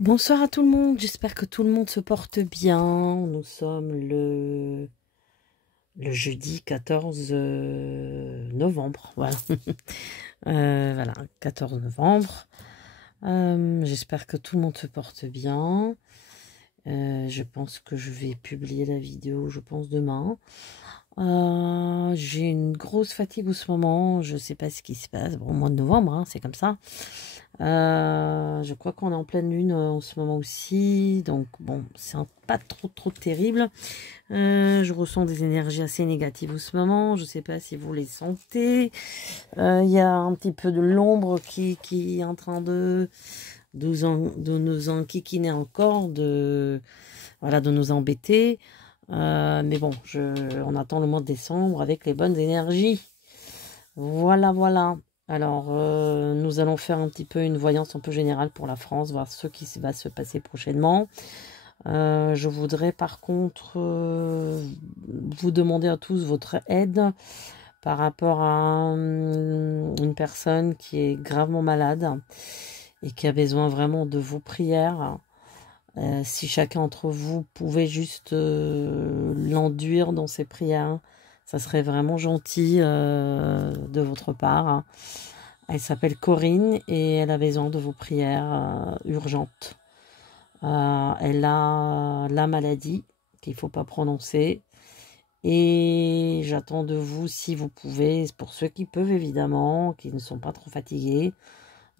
Bonsoir à tout le monde, j'espère que tout le monde se porte bien. Nous sommes le jeudi 14 novembre, voilà. Voilà, 14 novembre. J'espère que tout le monde se porte bien. Je pense que je vais publier la vidéo, je pense demain. J'ai une grosse fatigue en ce moment, je sais pas ce qui se passe. Bon, au mois de novembre, hein, c'est comme ça. Je crois qu'on est en pleine lune en ce moment aussi, donc bon, c'est pas trop terrible. Je ressens des énergies assez négatives en ce moment, je sais pas si vous les sentez. Il y a un petit peu de l'ombre qui est en train de nous enquiquiner encore, voilà, de nous embêter. Mais bon, on attend le mois de décembre avec les bonnes énergies. Voilà. Alors, nous allons faire un petit peu une voyance un peu générale pour la France, voir ce qui va se passer prochainement. Je voudrais par contre vous demander à tous votre aide par rapport à une personne qui est gravement malade et qui a besoin vraiment de vos prières. Si chacun d'entre vous pouvait juste l'enduire dans ses prières, ça serait vraiment gentil de votre part. Elle s'appelle Corinne et elle a besoin de vos prières urgentes. Elle a la maladie qu'il ne faut pas prononcer. Et j'attends de vous, si vous pouvez, pour ceux qui peuvent évidemment, qui ne sont pas trop fatigués,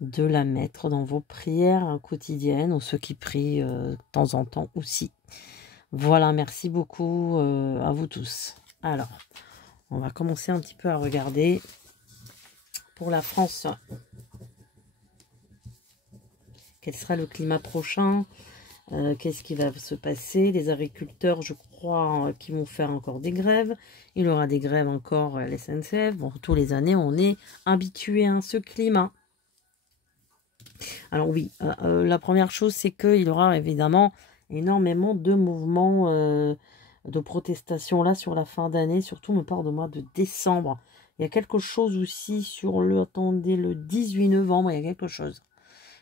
de la mettre dans vos prières quotidiennes, ou ceux qui prient de temps en temps aussi. Voilà, merci beaucoup à vous tous. Alors, on va commencer un petit peu à regarder pour la France. Quel sera le climat prochain? Qu'est-ce qui va se passer? Les agriculteurs, je crois, qui vont faire encore des grèves. Il y aura des grèves encore à la SNCF. Bon, tous les années, on est habitué à ce climat. Alors oui, la première chose, c'est qu'il y aura évidemment énormément de mouvements de protestation là sur la fin d'année, surtout me part de mois de décembre. Il y a quelque chose aussi sur attendez, le 18 novembre, il y a quelque chose.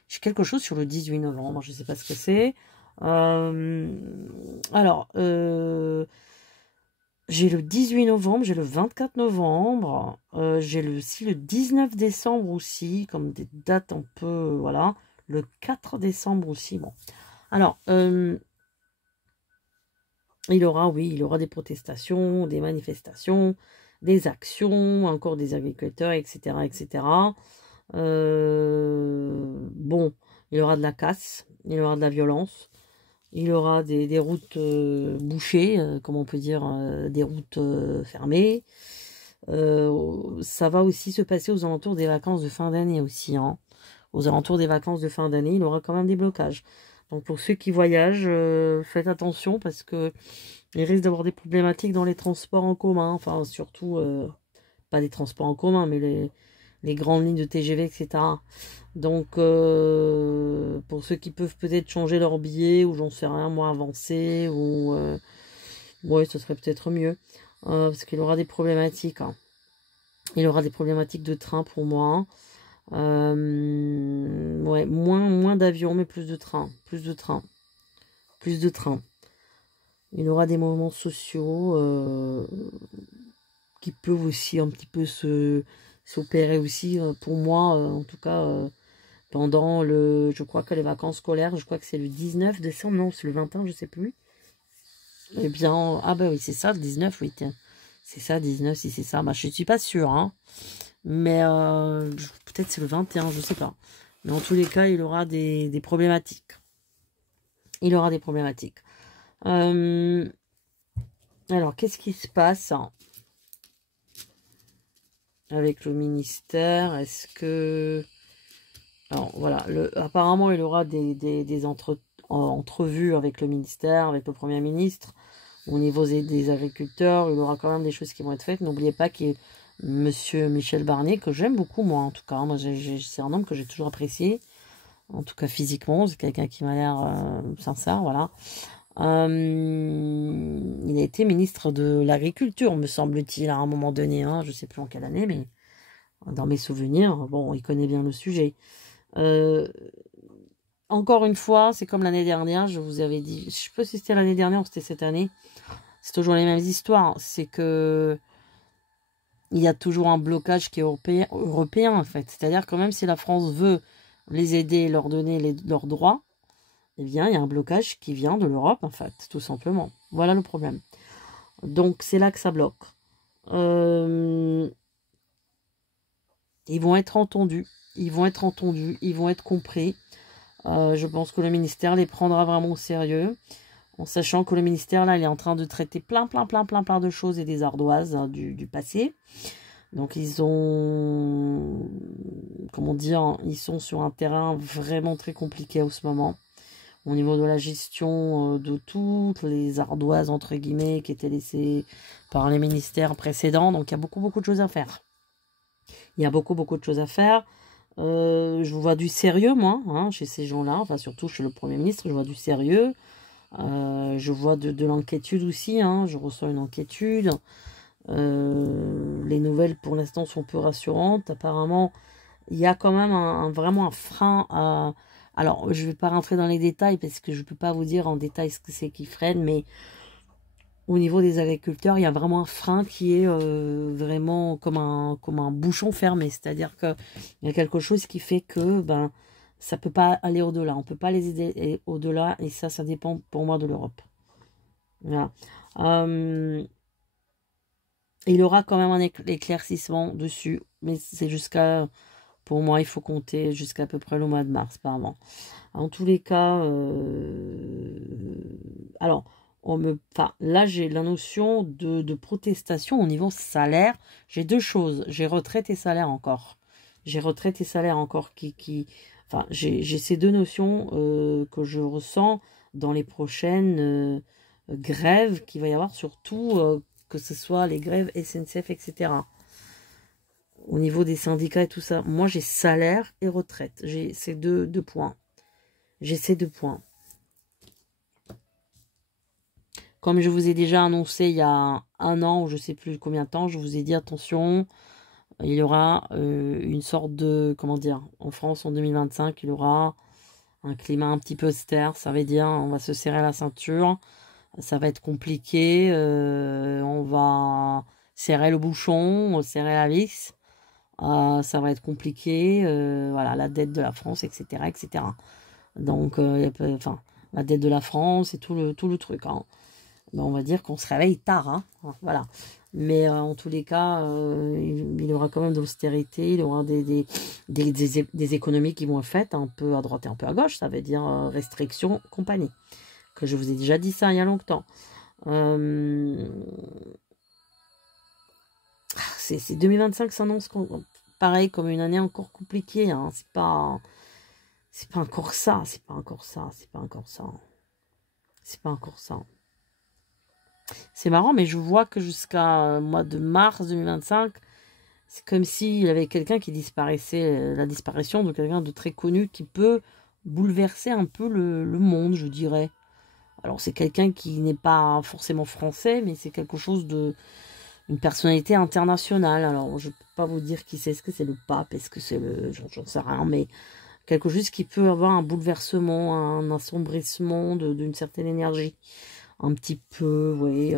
J'ai quelque chose sur le 18 novembre, je ne sais pas ce que c'est. Alors, j'ai le 18 novembre, j'ai le 24 novembre, j'ai aussi le 19 décembre aussi, comme des dates un peu, voilà. Le 4 décembre aussi, bon. Alors, il y aura des protestations, des manifestations, des actions, encore des agriculteurs, etc., etc. Bon, il y aura de la casse, il y aura de la violence, il y aura des routes bouchées, comme on peut dire, des routes fermées. Ça va aussi se passer aux alentours des vacances de fin d'année aussi. Hein. Aux alentours des vacances de fin d'année, il y aura quand même des blocages. Donc pour ceux qui voyagent, faites attention parce que il risque d'avoir des problématiques dans les transports en commun. Enfin, surtout, pas les transports en commun, mais les grandes lignes de TGV, etc. Donc, pour ceux qui peuvent peut-être changer leur billet, ou j'en sais rien, moi, avancer, ou... ouais, ce serait peut-être mieux. Parce qu'il aura des problématiques. Hein. Il aura des problématiques de train pour moi. Ouais, moins d'avions, mais plus de trains. Plus de trains. Plus de trains. Il aura des mouvements sociaux qui peuvent aussi un petit peu s'opérer aussi. Pour moi, en tout cas... pendant je crois que les vacances scolaires, je crois que c'est le 19 décembre, non, c'est le 21, je sais plus. Eh bien, ah bah oui, c'est ça, le 19, oui, tiens. C'est ça, 19, si c'est ça. Bah, je suis pas sûre, hein. Mais peut-être c'est le 21, je sais pas. Mais en tous les cas, il aura des problématiques. Il aura des problématiques. Alors, qu'est-ce qui se passe avec le ministère? Est-ce que... Alors voilà, apparemment il aura des entrevues avec le ministère, avec le Premier ministre, au niveau des agriculteurs, il y aura quand même des choses qui vont être faites. N'oubliez pas qu'il y a Monsieur Michel Barnier, que j'aime beaucoup moi en tout cas. Moi c'est un homme que j'ai toujours apprécié, en tout cas physiquement, c'est quelqu'un qui m'a l'air sincère, voilà. Il a été ministre de l'Agriculture, me semble-t-il, à un moment donné, hein, je ne sais plus en quelle année, mais dans mes souvenirs, bon, il connaît bien le sujet. encore une fois, c'est comme l'année dernière, je vous avais dit, je sais pas si c'était l'année dernière ou c'était cette année, c'est toujours les mêmes histoires. C'est que il y a toujours un blocage qui est européen en fait. C'est-à-dire que même si la France veut les aider, leur donner leurs droits, eh bien, il y a un blocage qui vient de l'Europe, en fait, tout simplement. Voilà le problème. Donc, c'est là que ça bloque. Ils vont être entendus. Ils vont être entendus. Ils vont être compris. Je pense que le ministère les prendra vraiment au sérieux. En sachant que le ministère, là, il est en train de traiter plein de choses et des ardoises hein, du passé. Donc, ils ont... Comment dire? Ils sont sur un terrain vraiment très compliqué en ce moment. Au niveau de la gestion de toutes les ardoises, entre guillemets, qui étaient laissées par les ministères précédents. Donc, il y a beaucoup de choses à faire. Il y a beaucoup de choses à faire. Je vois du sérieux, moi, hein, chez ces gens-là. Enfin, surtout chez le Premier ministre, je vois du sérieux. Je vois de l'enquêtude aussi. Hein, je reçois une enquêtude. Les nouvelles, pour l'instant, sont peu rassurantes. Apparemment, il y a quand même vraiment un frein à... Alors, je ne vais pas rentrer dans les détails parce que je ne peux pas vous dire en détail ce que c'est qui freine, mais au niveau des agriculteurs, il y a vraiment un frein qui est vraiment comme un bouchon fermé. C'est-à-dire qu'il y a quelque chose qui fait que ben, ça ne peut pas aller au-delà. On ne peut pas les aider au-delà et ça dépend pour moi de l'Europe. Voilà. Il y aura quand même un éclaircissement dessus, mais c'est jusqu'à... Pour moi, il faut compter jusqu'à peu près le mois de mars, par an. En tous les cas, alors, là, j'ai la notion de protestation au niveau salaire. J'ai deux choses. J'ai retraite et salaire encore. J'ai retraite et salaire encore enfin, j'ai ces deux notions que je ressens dans les prochaines grèves qu'il va y avoir, surtout que ce soit les grèves SNCF, etc. Au niveau des syndicats et tout ça, moi j'ai salaire et retraite. J'ai ces deux points. J'ai ces 2 points. Comme je vous ai déjà annoncé il y a 1 an ou je ne sais plus combien de temps, je vous ai dit attention, il y aura une sorte de, comment dire, en France en 2025, il y aura un climat un petit peu austère. Ça veut dire on va se serrer la ceinture, ça va être compliqué, on va serrer le bouchon, serrer la vis. Ça va être compliqué, voilà, la dette de la France, etc. etc. Donc, enfin, la dette de la France et tout le truc. Hein. Ben, on va dire qu'on se réveille tard, hein, voilà. Mais en tous les cas, il y aura quand même d'austérité, il y aura des économies qui vont être faites un peu à droite et un peu à gauche, ça veut dire restrictions, compagnie. Que je vous ai déjà dit ça il y a longtemps. C'est 2025 s'annonce pareil comme une année encore compliquée. Hein. C'est pas encore ça. C'est pas encore ça. C'est pas encore ça. C'est pas encore ça. C'est marrant, mais je vois que jusqu'à mois de mars 2025, c'est comme s'il y avait quelqu'un qui disparaissait, la disparition de quelqu'un de très connu qui peut bouleverser un peu le monde, je dirais. Alors c'est quelqu'un qui n'est pas forcément français, mais c'est quelque chose de... Une personnalité internationale. Alors, je ne peux pas vous dire qui c'est. Est-ce que c'est le pape? Est-ce que c'est le... J'en sais rien, mais quelque chose qui peut avoir un bouleversement, un assombrissement d'une certaine énergie. Un petit peu, oui.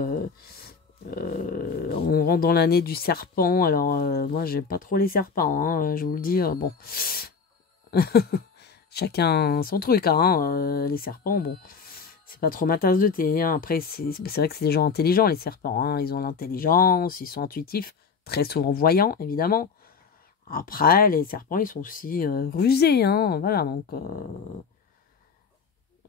On rentre dans l'année du serpent. Alors, moi, j'aime pas trop les serpents. Hein, je vous le dis, bon. Chacun son truc, hein. Les serpents, bon. C'est pas trop ma tasse de thé. Hein. Après, c'est vrai que c'est des gens intelligents, les serpents. Hein. Ils ont l'intelligence, ils sont intuitifs, très souvent voyants, évidemment. Après, les serpents, ils sont aussi rusés. Hein. Voilà, donc...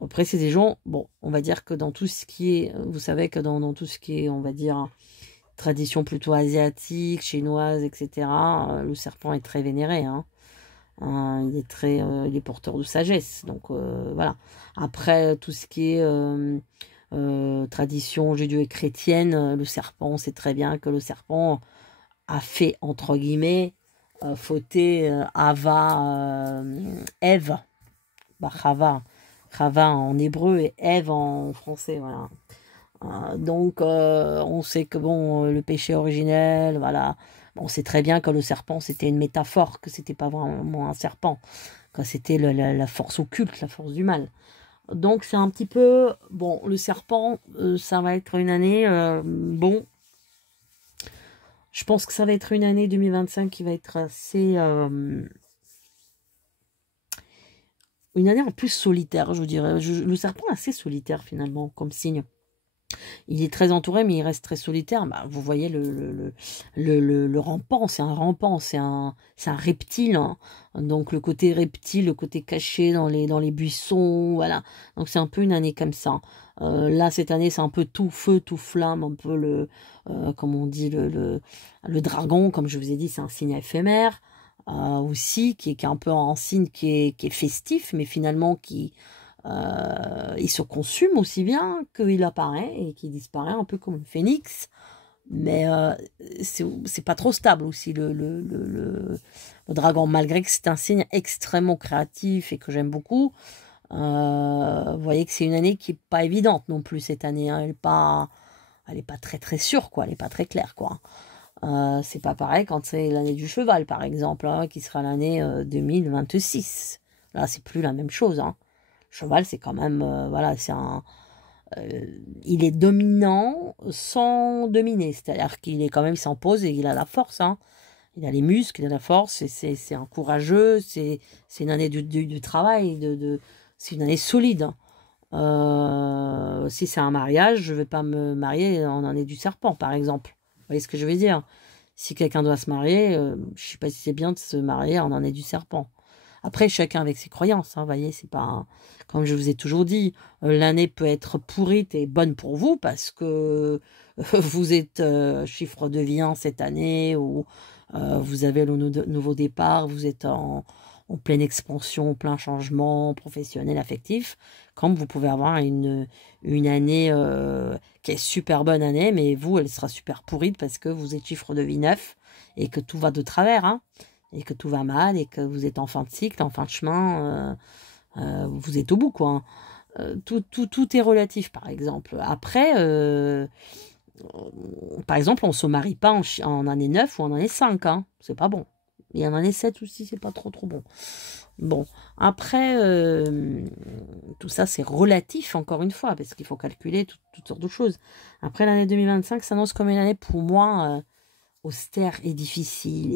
Après, c'est des gens... Bon, on va dire que dans tout ce qui est... Vous savez que dans tout ce qui est, on va dire, tradition plutôt asiatique, chinoise, etc., le serpent est très vénéré, hein. Il est porteur de sagesse, donc voilà. Après tout ce qui est tradition judéo-chrétienne, le serpent, on sait très bien que le serpent a fait entre guillemets fauter Ève, bah, Chava en hébreu et Ève en français, voilà. Donc on sait que bon le péché originel, voilà. On sait très bien que le serpent, c'était une métaphore, que c'était pas vraiment un serpent. quand c'était la force occulte, la force du mal. Donc c'est un petit peu, bon, le serpent, ça va être une année, bon, je pense que ça va être une année 2025 qui va être assez, une année en plus solitaire, je vous dirais. Le serpent est assez solitaire finalement, comme signe. Il est très entouré, mais il reste très solitaire. Bah, vous voyez le rampant, c'est un rampant, c'est un reptile. Hein. Donc le côté reptile, le côté caché dans les buissons, voilà. Donc c'est un peu une année comme ça. Là, cette année, c'est un peu tout feu, tout flamme, un peu comme on dit, le dragon, comme je vous ai dit, c'est un signe éphémère. Aussi, qui est un peu un signe qui est festif, mais finalement il se consume aussi bien qu'il apparaît et qu'il disparaît un peu comme le phénix. Mais c'est pas trop stable aussi le dragon, malgré que c'est un signe extrêmement créatif et que j'aime beaucoup. Vous voyez que c'est une année qui est pas évidente non plus cette année. Hein. Elle est pas très très sûre, quoi. Elle est pas très claire, quoi. C'est pas pareil quand c'est l'année du cheval, par exemple, hein, qui sera l'année 2026. Là, c'est plus la même chose. Hein. Cheval, c'est quand même, voilà, il est dominant sans dominer, c'est-à-dire qu'il est quand même, il s'impose et il a la force, hein. Il a les muscles, il a la force, c'est un courageux, c'est une année du travail, c'est une année solide. Si c'est un mariage, je ne vais pas me marier en année du serpent, par exemple. Vous voyez ce que je veux dire? Si quelqu'un doit se marier, je ne sais pas si c'est bien de se marier en année du serpent. Après, chacun avec ses croyances, hein, voyez, c'est pas... Comme je vous ai toujours dit, l'année peut être pourrite et bonne pour vous parce que vous êtes chiffre de vie 1 cette année ou vous avez le nouveau départ, vous êtes en pleine expansion, plein changement professionnel, affectif, comme vous pouvez avoir une année qui est super bonne année, mais vous, elle sera super pourrite parce que vous êtes chiffre de vie 9 et que tout va de travers, hein, et que tout va mal et que vous êtes en fin de cycle, en fin de chemin, vous êtes au bout, quoi. Hein. Tout est relatif, par exemple. Après, par exemple, on ne se marie pas en année 9 ou en année 5, hein. C'est pas bon. Et en année 7 aussi, c'est pas trop bon. Bon, après, tout ça, c'est relatif, encore une fois, parce qu'il faut calculer toutes sortes de choses. Après, l'année 2025 s'annonce comme une année, pour moi, austère et difficile.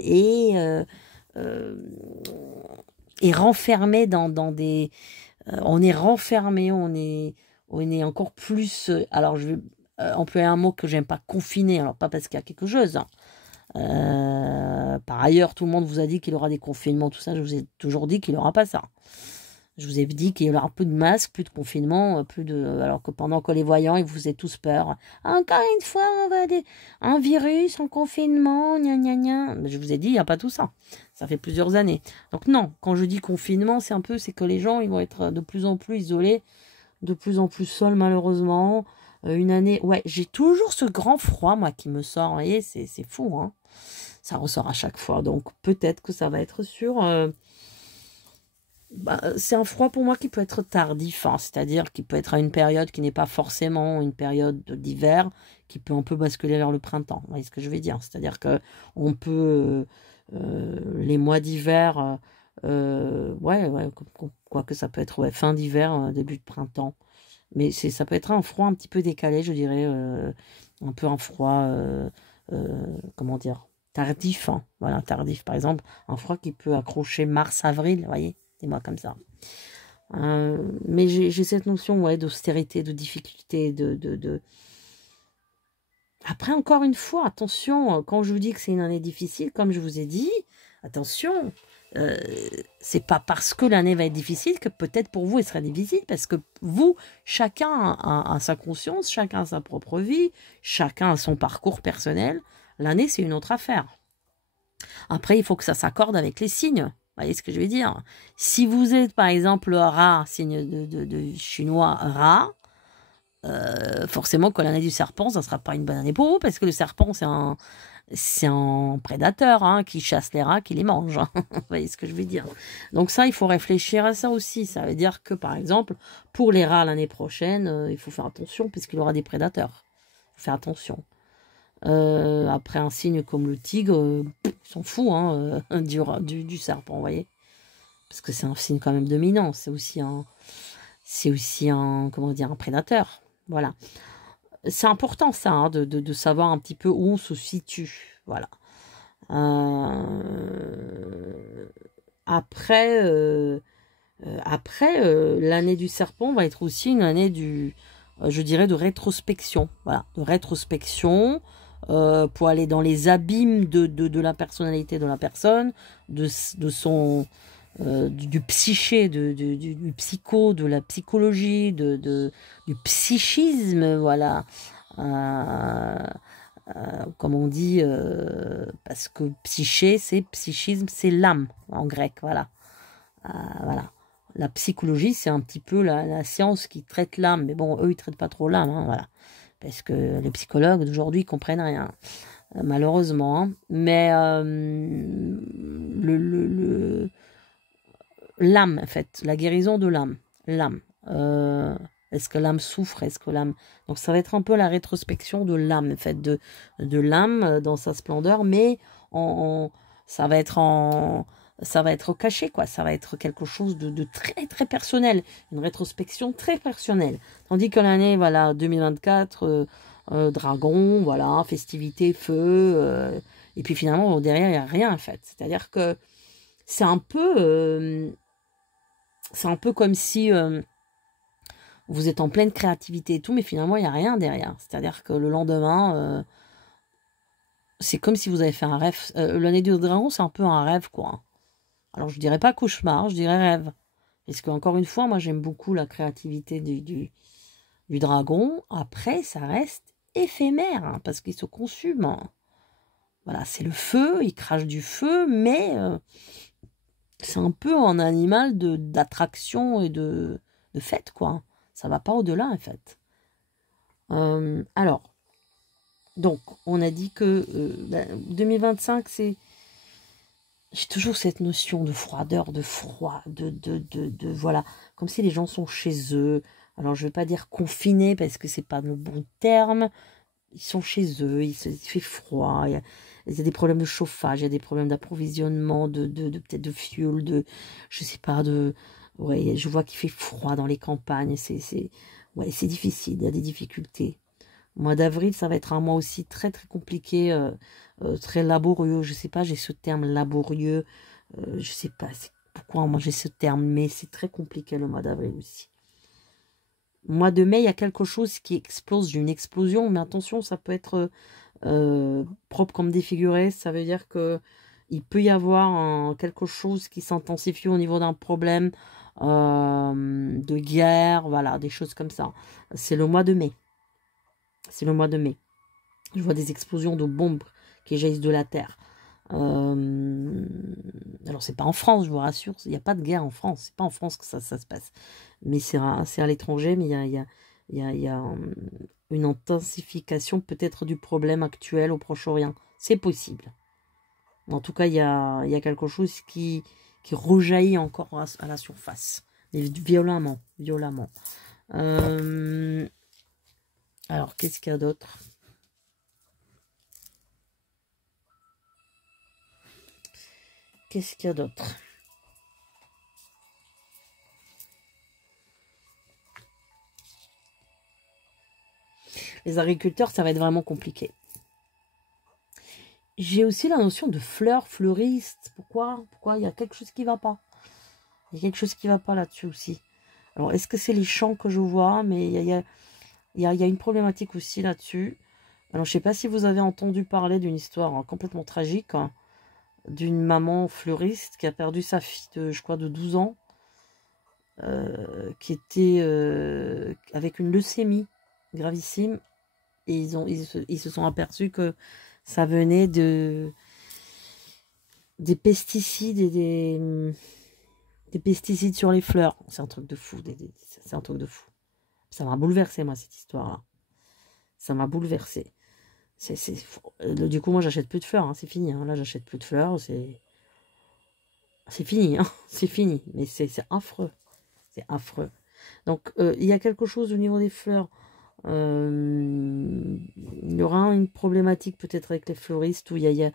Et renfermé dans des... on est renfermé, on est encore plus... alors, je vais employer un mot que j'aime pas, confiné. Alors, pas parce qu'il y a quelque chose, hein. Par ailleurs, tout le monde vous a dit qu'il aura des confinements, tout ça. Je vous ai toujours dit qu'il n'y aura pas ça. Je vous ai dit qu'il y aura plus de masques, plus de confinement, alors que pendant que les voyants, ils vous faisaient tous peur. Encore une fois, un virus, un confinement, gna gna gna. Mais je vous ai dit, il n'y a pas tout ça. Ça fait plusieurs années. Donc non, quand je dis confinement, c'est que les gens, ils vont être de plus en plus isolés, de plus en plus seuls, malheureusement. Une année, ouais, j'ai toujours ce grand froid, moi, qui me sort. Vous voyez, c'est fou, hein. Ça ressort à chaque fois. Donc peut-être que ça va être sur... c'est un froid pour moi qui peut être tardif, hein, c'est-à-dire qui peut être à une période qui n'est pas forcément une période d'hiver, qui peut un peu basculer vers le printemps. Vous voyez ce que je veux dire? C'est-à-dire que on peut les mois d'hiver, ouais, quoi que ça peut être fin d'hiver, début de printemps. Mais ça peut être un froid un petit peu décalé, je dirais, un peu un froid, comment dire, tardif, hein, voilà, tardif. Par exemple, un froid qui peut accrocher mars-avril, vous voyez, des mois comme ça. Mais j'ai cette notion, ouais, d'austérité, de difficulté, Après, encore une fois, attention, quand je vous dis que c'est une année difficile, comme je vous ai dit, attention, c'est pas parce que l'année va être difficile que peut-être pour vous elle sera difficile, parce que vous, chacun a sa conscience, chacun a sa propre vie, chacun a son parcours personnel. L'année, c'est une autre affaire. Après, il faut que ça s'accorde avec les signes. Vous voyez ce que je veux dire? Si vous êtes, par exemple, rat, signe de chinois rat, forcément que l'année du serpent, ça ne sera pas une bonne année pour vous, parce que le serpent, c'est un prédateur, hein, qui chasse les rats, qui les mange. Hein. Vous voyez ce que je veux dire? Donc ça, il faut réfléchir à ça aussi. Ça veut dire que, par exemple, pour les rats l'année prochaine, il faut faire attention, puisqu'il aura des prédateurs. Il faut faire attention. Après un signe comme le tigre, ils s'en fout, hein, du serpent, vous voyez. parce que c'est un signe quand même dominant, c'est aussi un, comment dire, un prédateur. Voilà. C'est important ça, hein, de savoir un petit peu où on se situe. Voilà. Après, l'année du serpent va être aussi une année je dirais, de rétrospection. Voilà, de rétrospection pour aller dans les abîmes de la personnalité de la personne, de son du psyché, du psycho, de la psychologie, du psychisme, voilà. Comme on dit, parce que psyché, c'est psychisme, c'est l'âme en grec, voilà. Voilà. La psychologie, c'est un petit peu la science qui traite l'âme, mais bon, eux, ils traitent pas trop l'âme, hein, voilà. Parce que les psychologues d'aujourd'hui, ils comprennent rien, malheureusement. Hein. Mais l'âme, en fait, la guérison de l'âme. L'âme. Est-ce que l'âme souffre? Est-ce que l'âme... Donc ça va être un peu la rétrospection de l'âme, en fait, de l'âme dans sa splendeur, mais ça va être caché, quoi. Ça va être quelque chose de très, très personnel. Une rétrospection très personnelle. Tandis que l'année, voilà, 2024, dragon, voilà, festivité, feu, et puis finalement, derrière, il n'y a rien, en fait. C'est-à-dire que c'est un peu comme si vous êtes en pleine créativité et tout, mais finalement, il n'y a rien derrière. C'est-à-dire que le lendemain, c'est comme si vous avez fait un rêve. L'année du dragon, c'est un peu un rêve, quoi. Alors, je dirais pas cauchemar, je dirais rêve. Parce qu'encore une fois, moi, j'aime beaucoup la créativité du dragon. Après, ça reste éphémère, hein, parce qu'il se consume. Hein. Voilà, c'est le feu, il crache du feu, mais c'est un peu un animal d'attraction et de fête, quoi. Ça va pas au-delà, en fait. Alors, donc, on a dit que 2025, c'est... J'ai toujours cette notion de froideur, de froid, voilà, comme si les gens sont chez eux. Alors, je ne vais pas dire confinés, parce que c'est pas le bon terme. Ils sont chez eux, il fait froid, il y a des problèmes de chauffage, il y a des problèmes d'approvisionnement, peut-être de fuel, je sais pas, ouais, je vois qu'il fait froid dans les campagnes, ouais, c'est difficile, il y a des difficultés. Le mois d'avril, ça va être un mois aussi très très compliqué, très laborieux, je sais pas, j'ai ce terme laborieux, je sais pas pourquoi moi j'ai ce terme, mais c'est très compliqué le mois d'avril aussi. Mois de mai, il y a quelque chose qui explose, une explosion, mais attention, ça peut être propre comme défiguré. Ça veut dire que il peut y avoir quelque chose qui s'intensifie au niveau d'un problème de guerre, voilà, des choses comme ça. C'est le mois de mai. C'est le mois de mai. Je vois des explosions de bombes qui jaillissent de la terre. Alors, c'est pas en France, je vous rassure. Il n'y a pas de guerre en France. C'est pas en France que ça se passe. Mais c'est à l'étranger. Mais il y a une intensification peut-être du problème actuel au Proche-Orient. C'est possible. En tout cas, il y a quelque chose qui rejaillit encore à la surface. Et violemment. Violemment. Alors, qu'est-ce qu'il y a d'autre ? Qu'est-ce qu'il y a d'autre? Les agriculteurs, ça va être vraiment compliqué. J'ai aussi la notion de fleurs, fleuriste. Pourquoi il y a quelque chose qui ne va pas. Il y a quelque chose qui ne va pas là-dessus aussi. Alors, est-ce que c'est les champs que je vois? Mais il y a une problématique aussi là-dessus. Alors, je ne sais pas si vous avez entendu parler d'une histoire complètement tragique, hein, d'une maman fleuriste qui a perdu sa fille de, je crois, de 12 ans, qui était avec une leucémie gravissime. Et ils se sont aperçus que ça venait des pesticides et des pesticides sur les fleurs. C'est un truc de fou. C'est un truc de fou. Ça m'a bouleversé, moi, cette histoire-là. Ça m'a bouleversé. Du coup, moi, j'achète plus de fleurs. Hein, c'est fini. Hein. Là, j'achète plus de fleurs. C'est fini. Hein. C'est fini. Mais c'est affreux. C'est affreux. Donc, il y a quelque chose au niveau des fleurs. Il y aura une problématique peut-être avec les fleuristes où il y a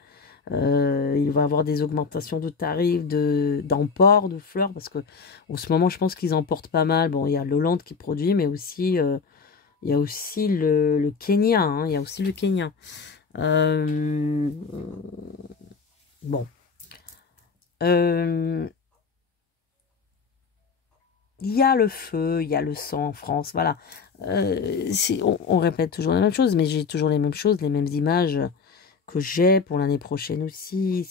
Il va y avoir des augmentations de tarifs, d'emport de fleurs, parce que en ce moment, je pense qu'ils emportent pas mal. Bon, il y a l'Hollande qui produit, mais aussi, il y a aussi le Kenya. Hein, il y a aussi le Kenya. Bon. Il y a le feu, il y a le sang en France, voilà. On répète toujours la même chose, mais j'ai toujours les mêmes choses, les mêmes images que j'ai pour l'année prochaine aussi.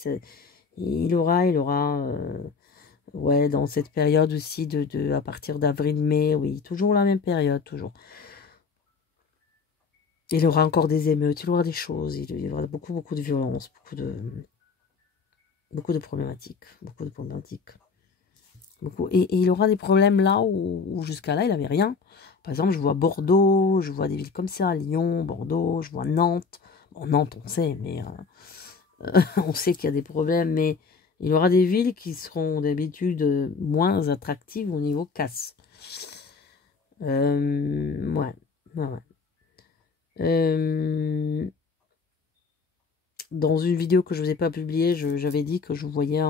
Ouais, dans cette période aussi, à partir d'avril-mai, oui, toujours la même période, toujours. Il aura encore des émeutes, il aura des choses, il y aura beaucoup, beaucoup de violence, beaucoup de problématiques, beaucoup de problématiques. Et il aura des problèmes là où jusqu'à là, il n'avait rien. Par exemple, je vois Bordeaux, je vois des villes comme ça, Lyon, Bordeaux, je vois Nantes. Bon, Nantes, on sait, mais on sait qu'il y a des problèmes, mais il y aura des villes qui seront d'habitude moins attractives au niveau casse. Ouais, ouais, ouais. Dans une vidéo que je ne vous ai pas publiée, j'avais dit que je voyais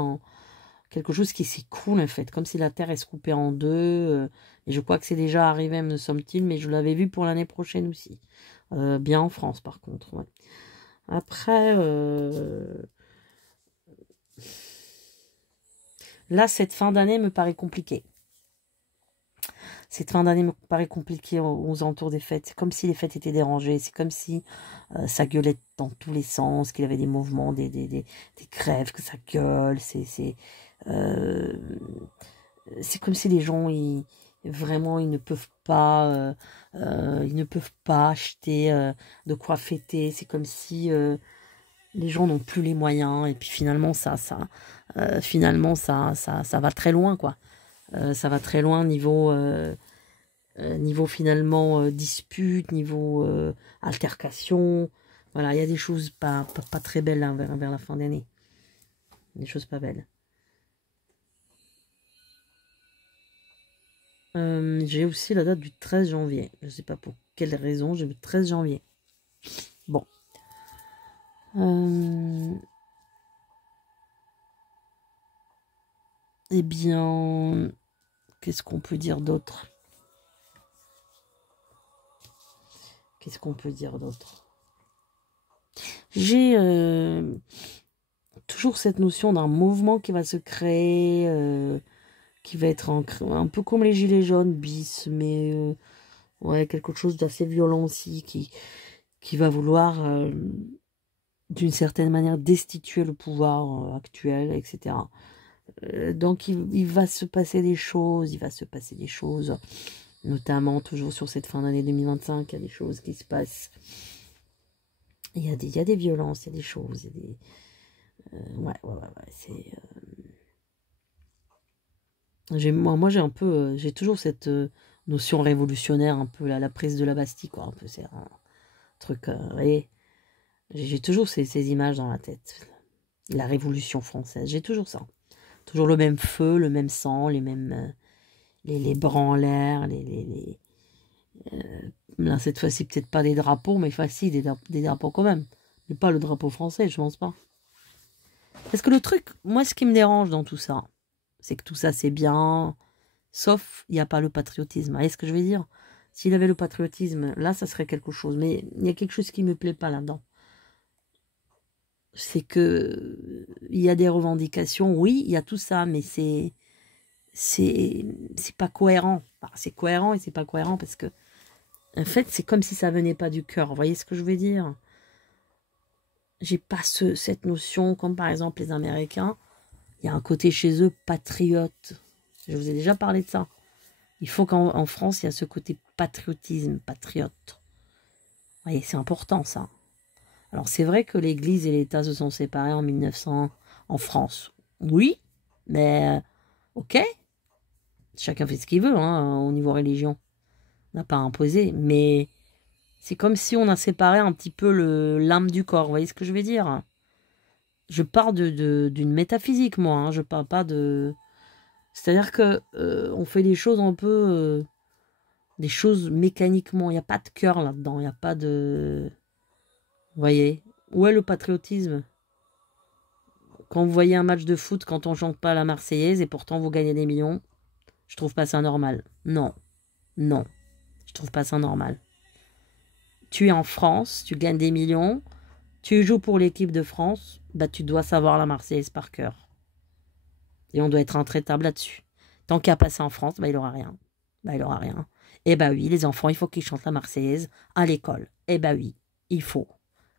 quelque chose qui s'écroule en fait, comme si la Terre est se coupait en deux. Et je crois que c'est déjà arrivé, me semble-t-il, mais je l'avais vu pour l'année prochaine aussi. Bien en France par contre. Ouais. Après, là, cette fin d'année me paraît compliquée. Cette fin d'année me paraît compliquée aux alentours des fêtes. C'est comme si les fêtes étaient dérangées. C'est comme si ça gueulait dans tous les sens, qu'il y avait des mouvements, des crèves, que ça gueule. C'est comme si les gens, vraiment, ils ne peuvent pas acheter de quoi fêter. C'est comme si les gens n'ont plus les moyens. Et puis finalement, ça va très loin, quoi. Ça va très loin niveau finalement dispute, niveau altercation. Voilà, il y a des choses pas très belles là, vers la fin d'année. Des choses pas belles. J'ai aussi la date du 13 janvier. Je ne sais pas pour quelle raison, j'ai le 13 janvier. Bon. Eh bien, qu'est-ce qu'on peut dire d'autre? Qu'est-ce qu'on peut dire d'autre? J'ai toujours cette notion d'un mouvement qui va se créer, qui va être un peu comme les gilets jaunes bis, mais ouais, quelque chose d'assez violent aussi, qui va vouloir d'une certaine manière destituer le pouvoir actuel, etc. Donc il va se passer des choses, notamment toujours sur cette fin d'année 2025, il y a des choses qui se passent. Il y a des violences, il y a des choses, il y a des... ouais, c'est... Moi j'ai un peu... j'ai toujours cette notion révolutionnaire, un peu la prise de la Bastille, quoi. Un peu, c'est un truc... vous voyez, j'ai toujours ces images dans la tête. La Révolution française, j'ai toujours ça. Toujours le même feu, le même sang, les mêmes... les bras en l'air, là, cette fois-ci, peut-être pas des drapeaux, mais facile, des drapeaux quand même. Mais pas le drapeau français, je pense pas. Parce que le truc, moi, ce qui me dérange dans tout ça, c'est que tout ça, c'est bien, sauf, il n'y a pas le patriotisme. Vous voyez ce que je veux dire? S'il avait le patriotisme, là, ça serait quelque chose. Mais il y a quelque chose qui me plaît pas là-dedans. C'est que il y a des revendications, oui, il y a tout ça, mais c'est pas cohérent. Enfin, c'est cohérent et c'est pas cohérent parce que en fait, c'est comme si ça venait pas du cœur. Vous voyez ce que je veux dire? J'ai pas cette notion, comme par exemple les Américains, il y a un côté chez eux patriote. Je vous ai déjà parlé de ça. Il faut qu'en France, il y a ce côté patriotisme, patriote. Vous voyez, c'est important ça. Alors c'est vrai que l'Église et l'État se sont séparés en 1900 en France. Oui, mais ok. Chacun fait ce qu'il veut hein, au niveau religion. On n'a pas imposé, mais c'est comme si on a séparé un petit peu l'âme du corps. Vous voyez ce que je veux dire? Je parle d'une métaphysique, moi. Hein, je parle pas de... C'est-à-dire que on fait des choses un peu... des choses mécaniquement. Il n'y a pas de cœur là-dedans. Il n'y a pas de... Vous voyez? Où est le patriotisme? quand vous voyez un match de foot, quand on chante pas la Marseillaise et pourtant vous gagnez des millions, je trouve pas ça normal. Non, non, je trouve pas ça normal. Tu es en France, tu gagnes des millions, tu joues pour l'équipe de France, bah tu dois savoir la Marseillaise par cœur. Et on doit être intraitable là-dessus. Tant qu'il a passé en France, bah il aura rien. Bah il aura rien. Eh bah oui, les enfants, il faut qu'ils chantent la Marseillaise à l'école. Eh bah oui, il faut.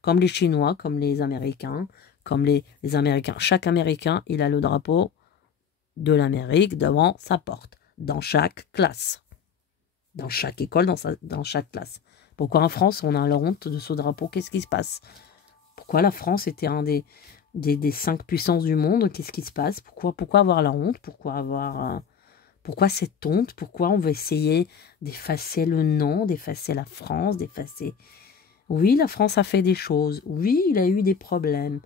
Comme les Chinois, comme les Américains, comme les Américains. Chaque Américain, il a le drapeau de l'Amérique devant sa porte, dans chaque classe, dans chaque école, dans chaque classe. Pourquoi en France, on a la honte de ce drapeau? Qu'est-ce qui se passe? Pourquoi la France était un des 5 puissances du monde? Qu'est-ce qui se passe? Pourquoi avoir la honte? Pourquoi cette honte? Pourquoi on veut essayer d'effacer le nom, d'effacer la France, d'effacer... Oui, la France a fait des choses. Oui, il a eu des problèmes.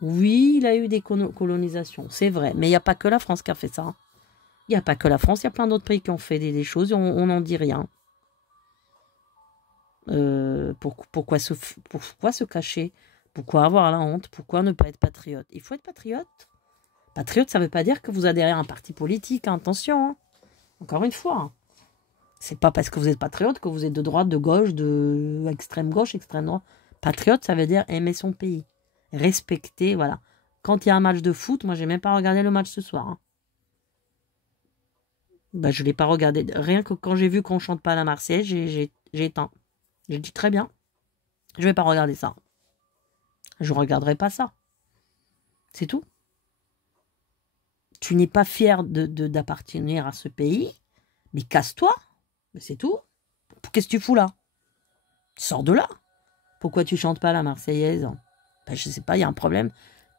Oui, il a eu des colonisations. C'est vrai. Mais il n'y a pas que la France qui a fait ça. Il n'y a pas que la France. Il y a plein d'autres pays qui ont fait des choses et on n'en dit rien. Pourquoi se cacher? Pourquoi avoir la honte? Pourquoi ne pas être patriote? Il faut être patriote. Patriote, ça ne veut pas dire que vous adhérez à un parti politique. Hein. Attention. Hein. Encore une fois. Hein. C'est pas parce que vous êtes patriote que vous êtes de droite, de gauche, de extrême gauche, extrême droite. Patriote, ça veut dire aimer son pays. Respecter, voilà. Quand il y a un match de foot, moi, j'ai même pas regardé le match ce soir. Hein. Bah, je l'ai pas regardé. Rien que quand j'ai vu qu'on chante pas la Marseillaise, j'ai éteint. J'ai dit très bien. Je vais pas regarder ça. Je regarderai pas ça. C'est tout. Tu n'es pas fier d'appartenir à ce pays, mais casse-toi. Mais c'est tout. Qu'est-ce que tu fous là? Sors de là. Pourquoi tu chantes pas la Marseillaise? Ben, je sais pas, il y a un problème.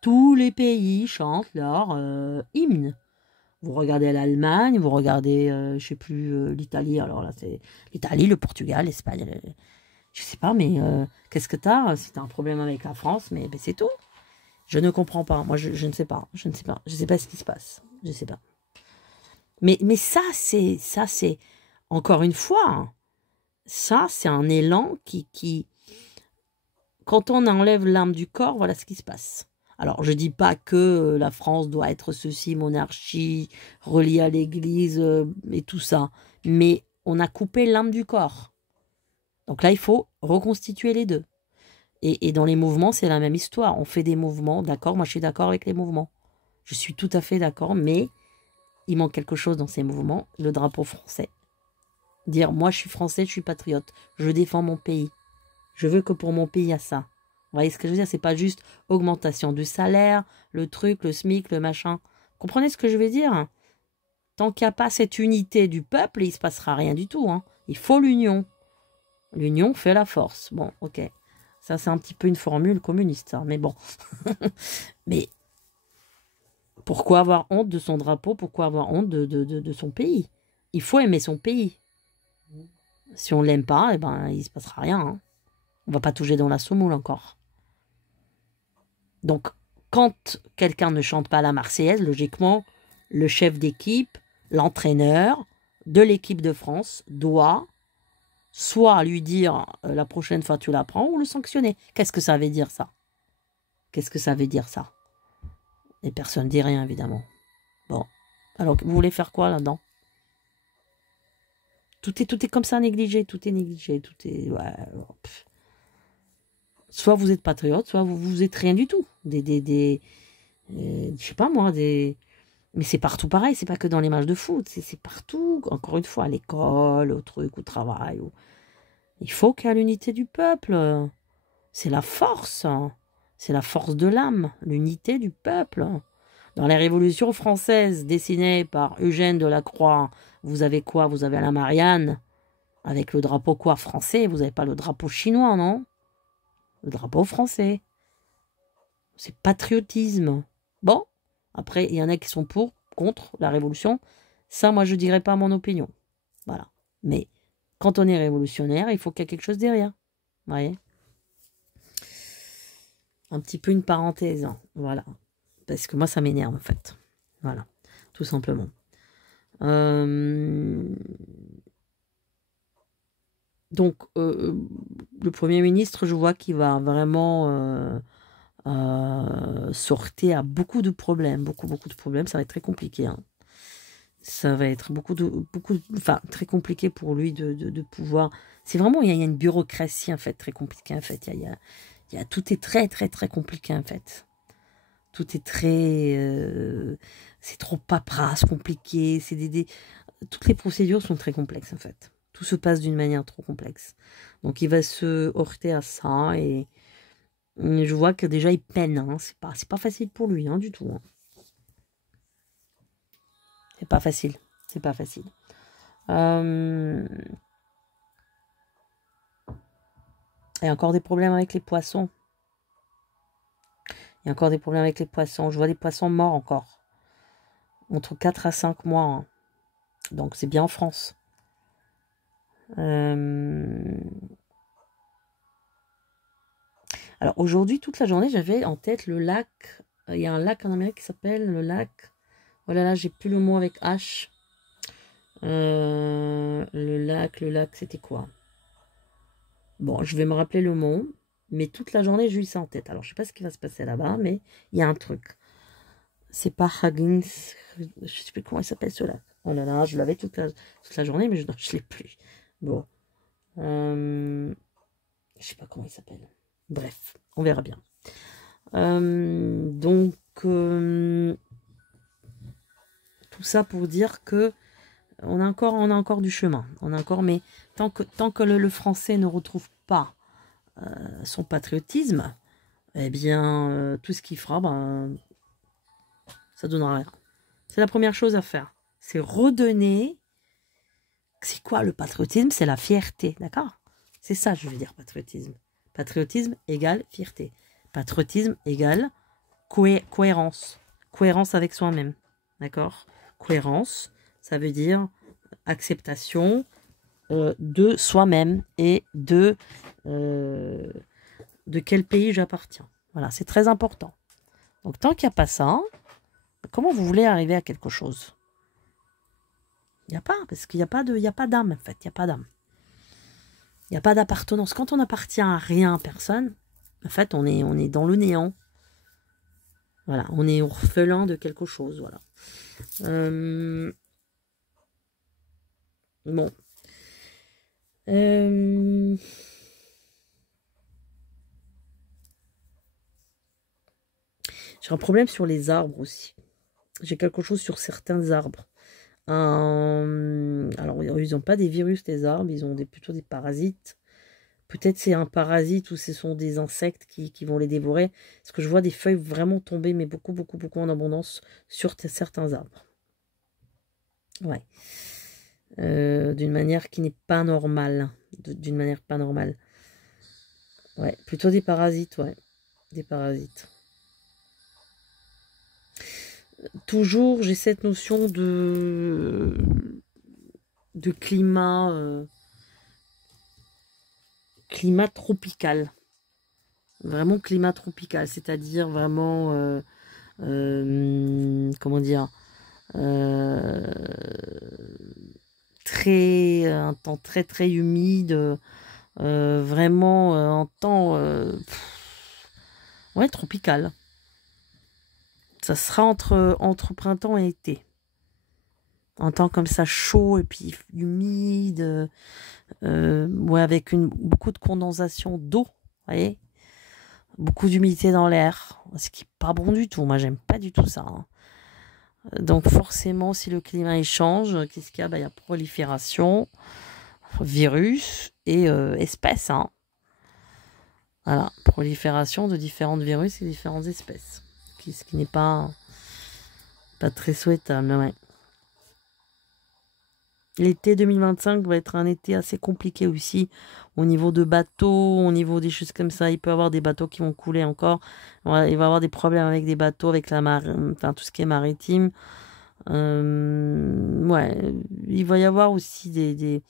Tous les pays chantent leur hymne. Vous regardez l'Allemagne, vous regardez, je sais plus, l'Italie. Alors là, c'est l'Italie, le Portugal, l'Espagne. Je sais pas, mais qu'est-ce que t'as? Si t'as un problème avec la France, mais ben, c'est tout. Je ne comprends pas. Moi, je ne sais pas. Je ne sais pas. Je sais pas ce qui se passe. Je sais pas. Mais ça, c'est encore une fois, hein, ça, c'est un élan qui quand on enlève l'âme du corps, voilà ce qui se passe. Alors, je dis pas que la France doit être ceci, monarchie, reliée à l'Église et tout ça, mais on a coupé l'âme du corps. Donc là, il faut reconstituer les deux. Et dans les mouvements, c'est la même histoire. On fait des mouvements, d'accord, moi je suis d'accord avec les mouvements. Je suis tout à fait d'accord, mais il manque quelque chose dans ces mouvements, le drapeau français. Dire, moi je suis français, je suis patriote, je défends mon pays. Je veux que pour mon pays, il y a ça. Vous voyez ce que je veux dire? C'est pas juste augmentation du salaire, le truc, le SMIC, le machin. Comprenez ce que je veux dire? Tant qu'il n'y a pas cette unité du peuple, il ne se passera rien du tout. Hein. Il faut l'union. L'union fait la force. Bon, ok. Ça, c'est un petit peu une formule communiste, ça. Mais bon. Mais pourquoi avoir honte de son drapeau? Pourquoi avoir honte de son pays? Il faut aimer son pays. Si on ne l'aime pas, eh ben, il ne se passera rien. Hein. On ne va pas toucher dans la semoule encore. Donc, quand quelqu'un ne chante pas la Marseillaise, logiquement, le chef d'équipe, l'entraîneur de l'équipe de France doit soit lui dire la prochaine fois tu la prends ou le sanctionner. Qu'est-ce que ça veut dire ça? Qu'est-ce que ça veut dire ça? Et personne ne dit rien évidemment. Bon, alors vous voulez faire quoi là-dedans? Tout est comme ça négligé, tout est négligé, tout est... Ouais, soit vous êtes patriote, soit vous êtes rien du tout. Je sais pas moi, mais c'est partout pareil, c'est pas que dans les matchs de foot, c'est partout, encore une fois, à l'école, au truc, au travail. Il faut qu'il y ait l'unité du peuple. C'est la force. C'est la force de l'âme, l'unité du peuple. Dans les révolutions françaises dessinées par Eugène Delacroix, vous avez quoi? Vous avez la Marianne, avec le drapeau quoi français, vous n'avez pas le drapeau chinois, non? Le drapeau français. C'est patriotisme. Bon, après, il y en a qui sont pour, contre la révolution. Ça, moi, je ne dirais pas mon opinion. Voilà. Mais quand on est révolutionnaire, il faut qu'il y ait quelque chose derrière. Vous voyez? Un petit peu une parenthèse. Hein. Voilà. Parce que moi, ça m'énerve, en fait. Voilà. Tout simplement. Donc, le Premier ministre, je vois qu'il va vraiment sortez à beaucoup de problèmes, beaucoup de problèmes. Ça va être très compliqué, hein. Ça va être enfin, très compliqué pour lui de pouvoir. C'est vraiment, il y a une bureaucratie en fait très compliquée en fait. Tout est très compliqué en fait. Tout est c'est trop paperasse, compliqué. Toutes les procédures sont très complexes en fait. Tout se passe d'une manière trop complexe. Donc il va se heurter à ça et je vois que déjà il peine. Hein. C'est pas facile pour lui, hein, du tout. Hein. C'est pas facile. C'est pas facile. Il y a encore des problèmes avec les poissons. Il y a encore des problèmes avec les poissons. Je vois des poissons morts encore. Entre 4 à 5 mois. Hein. Donc c'est bien en France. Alors aujourd'hui, toute la journée, j'avais en tête le lac. Il y a un lac en Amérique qui s'appelle le lac. Oh là là, j'ai plus le mot avec H. Le lac, c'était quoi? Bon, je vais me rappeler le mot. Mais toute la journée, j'ai eu ça en tête. Alors, je sais pas ce qui va se passer là-bas, mais il y a un truc. C'est pas Huggins. Je sais plus comment il s'appelle ce lac. Oh là là, je l'avais toute la journée, mais je ne l'ai plus. Bon. Je sais pas comment il s'appelle. Bref, on verra bien. Donc, tout ça pour dire que on a encore du chemin. Mais tant que le français ne retrouve pas son patriotisme, eh bien, tout ce qu'il fera, ben, ça donnera rien. C'est la première chose à faire. C'est redonner. C'est quoi le patriotisme? C'est la fierté, d'accord? C'est ça, je veux dire, patriotisme. Patriotisme égale fierté. Patriotisme égale cohérence. Cohérence avec soi-même, d'accord? Cohérence, ça veut dire acceptation de soi-même et de quel pays j'appartiens. Voilà, c'est très important. Donc, tant qu'il n'y a pas ça, comment vous voulez arriver à quelque chose? Il n'y a pas, parce qu'il n'y a pas d'âme, en fait. Il n'y a pas d'âme. Il n'y a pas d'appartenance. Quand on n'appartient à rien, à personne, en fait, on est dans le néant. Voilà, on est orphelin de quelque chose, voilà. Bon. J'ai un problème sur les arbres aussi. J'ai quelque chose sur certains arbres. Alors, ils n'ont pas des virus, les arbres. Ils ont plutôt des parasites. Peut-être c'est un parasite ou ce sont des insectes qui vont les dévorer. Parce que je vois des feuilles vraiment tomber, mais beaucoup en abondance sur certains arbres. Ouais. D'une manière qui n'est pas normale. D'une manière pas normale. Ouais, plutôt des parasites, ouais. Des parasites. Toujours, j'ai cette notion de climat tropical. Vraiment climat tropical, c'est-à-dire vraiment, comment dire, un temps très humide, vraiment un temps ouais, tropical. Ça sera entre printemps et été. Un temps comme ça chaud et puis humide, ouais, avec beaucoup de condensation d'eau, vous voyez, beaucoup d'humidité dans l'air, ce qui n'est pas bon du tout. Moi, j'aime pas du tout ça. Hein. Donc forcément, si le climat il change, qu'est-ce qu'il y a? Il y a prolifération, virus et espèces. Hein. Voilà, prolifération de différentes virus et différentes espèces, ce qui n'est pas très souhaitable. Ouais. L'été 2025 va être un été assez compliqué aussi au niveau de bateaux, au niveau des choses comme ça. Il peut y avoir des bateaux qui vont couler encore. Il va y avoir des problèmes avec des bateaux, avec enfin, tout ce qui est maritime. Ouais, il va y avoir aussi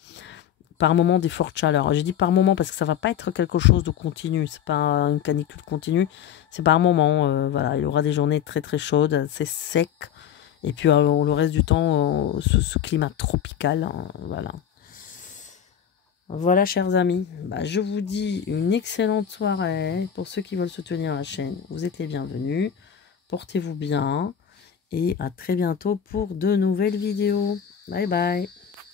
par moment des fortes chaleurs. J'ai dit par moment parce que ça va pas être quelque chose de continu. C'est pas une canicule continue. C'est par moment. Voilà, il y aura des journées très chaudes, assez secs. Et puis le reste du temps, ce climat tropical, hein, voilà. Voilà, chers amis, bah, je vous dis une excellente soirée. Pour ceux qui veulent soutenir la chaîne, vous êtes les bienvenus. Portez-vous bien et à très bientôt pour de nouvelles vidéos. Bye bye.